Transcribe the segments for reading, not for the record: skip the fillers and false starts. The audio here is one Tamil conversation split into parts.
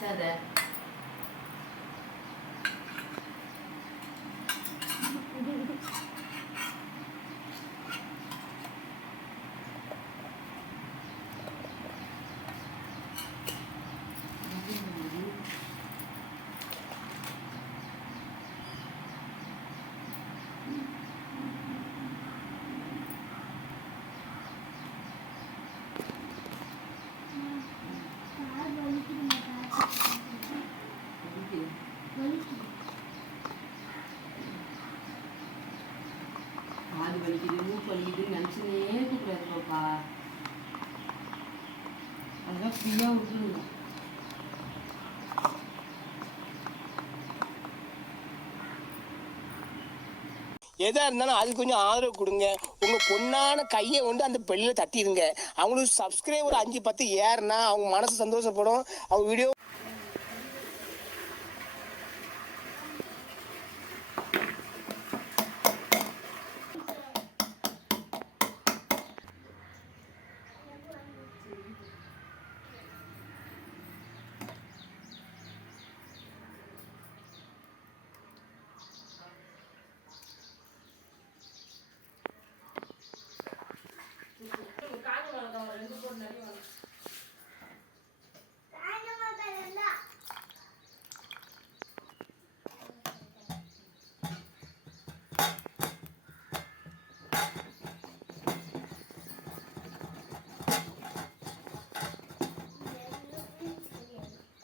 சரி. காது வலிக்குது, மூக்கு வலிக்குதுன்னு நினச்சினே இருக்கக்கூடாது பாப்பா. அதெல்லாம் ஃப்ரீயாக விட்டுருங்க. எதா இருந்தாலும் அது கொஞ்சம் ஆதரவு கொடுங்க. உங்க பொண்ணான கையை கொண்டு அந்த பெல்லில தட்டிடுங்க. அவங்களுக்கு சப்ஸ்கிரைபர் 5-10 ஏறுனா அவங்க மனசு சந்தோஷப்படும். அவங்க வீடியோ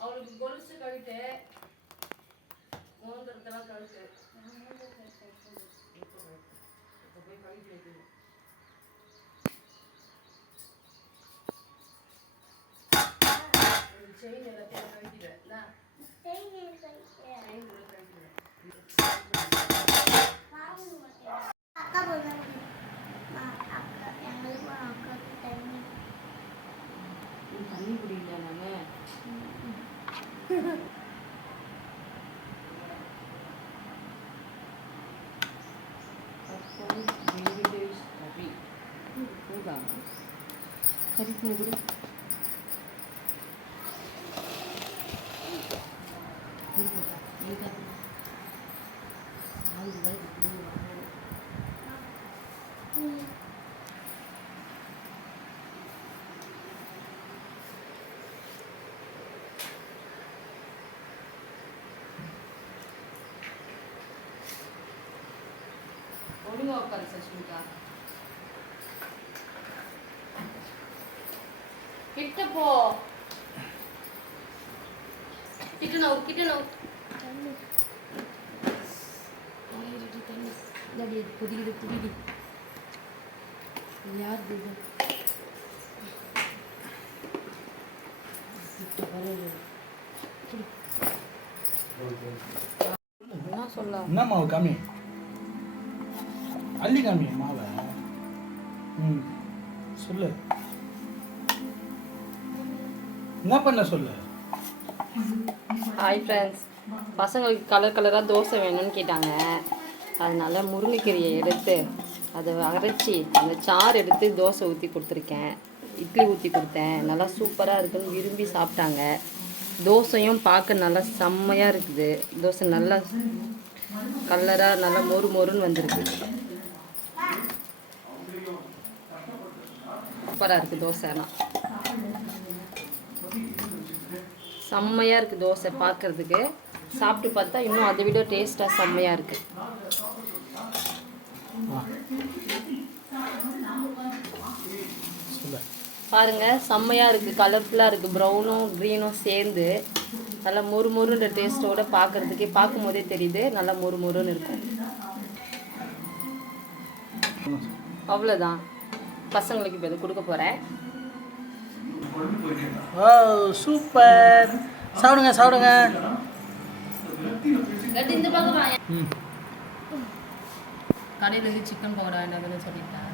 அவளுக்கு கொலுசு கழுத்து மோதிரத்தெல்லாம் கழுத்து போய் கழுத்து வைக்கணும். செயின் எல்லாத்தையும் கழுத்திடுவேன். செயின் கூட கழுத்திடுவேன். தண்ணி குடிக்கல நாங்கள். கறிக்கு கூட ஒழுங்கா உட்காரு சஷ்மிகா. கிட்ட போ. கிட்ட நோ. புதியது யார் இது? என்ன சொல்ல? என்ன மாவு காமி? அள்ளி காமி மாவை. சொல்லு. என்ன பண்ண சொல்லு. ஹாய் ஃப்ரெண்ட்ஸ், பசங்களுக்கு கலர் கலராக தோசை வேணும்னு கேட்டாங்க. அதனால முருங்கைக்கீரையை எடுத்து அதை அரைச்சி அந்த சாறு எடுத்து தோசை ஊற்றி கொடுத்துருக்கேன். இட்லி ஊற்றி கொடுத்தேன். நல்லா சூப்பராக இருக்குன்னு விரும்பி சாப்பிட்டாங்க. தோசையும் பார்க்க நல்லா செம்மையாக இருக்குது. தோசை நல்லா கலராக நல்லா மொறுன்னு வந்திருக்கு. சூப்பராக இருக்குது தோசைலாம். செம்மையாக இருக்குது தோசை பார்க்குறதுக்கு. சாப்பிட்டு பார்த்தா இன்னும் அதை விட டேஸ்ட்டாக செம்மையாக இருக்குது. பாருங்கள், செம்மையாக இருக்குது. கலர்ஃபுல்லாக இருக்குது. ப்ரௌனும் க்ரீனும் சேர்ந்து நல்லா மொறுன்ற டேஸ்ட்டோடு பார்க்குறதுக்கே பார்க்கும் போதே தெரியுது. நல்லா மொறுன்னு இருக்கும். அவ்வளோதான். பசங்களுக்கு இப்போ இது கொடுக்க போகிறேன். ஓ சூப்பர். சாப்பிடுங்க. இந்த பக்கம் கடையிலேருந்து சிக்கன் பக்கோடா என்னன்னு சொல்லிட்டேன்.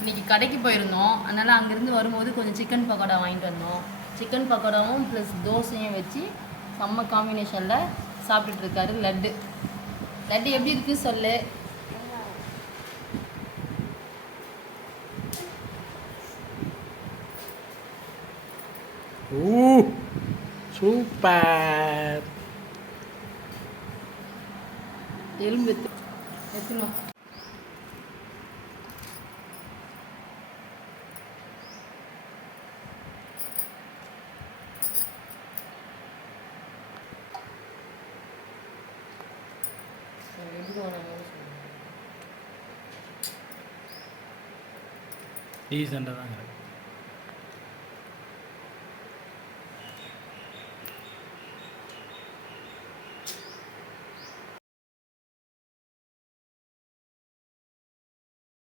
இன்னைக்கு கடைக்கு போயிருந்தோம். அதனால் அங்கேருந்து வரும்போது கொஞ்சம் சிக்கன் பக்கோடா வாங்கிட்டு வந்தோம். சிக்கன் பக்கோடாவும் ப்ளஸ் தோசையும் வச்சு செம்ம காம்பினேஷனில் சாப்பிட்டுட்டு இருக்காரு லட்டு. எப்படி இருக்குது சொல்லு. சூப்பர். எலும்பு எத்தனை டீசெண்டாக தான்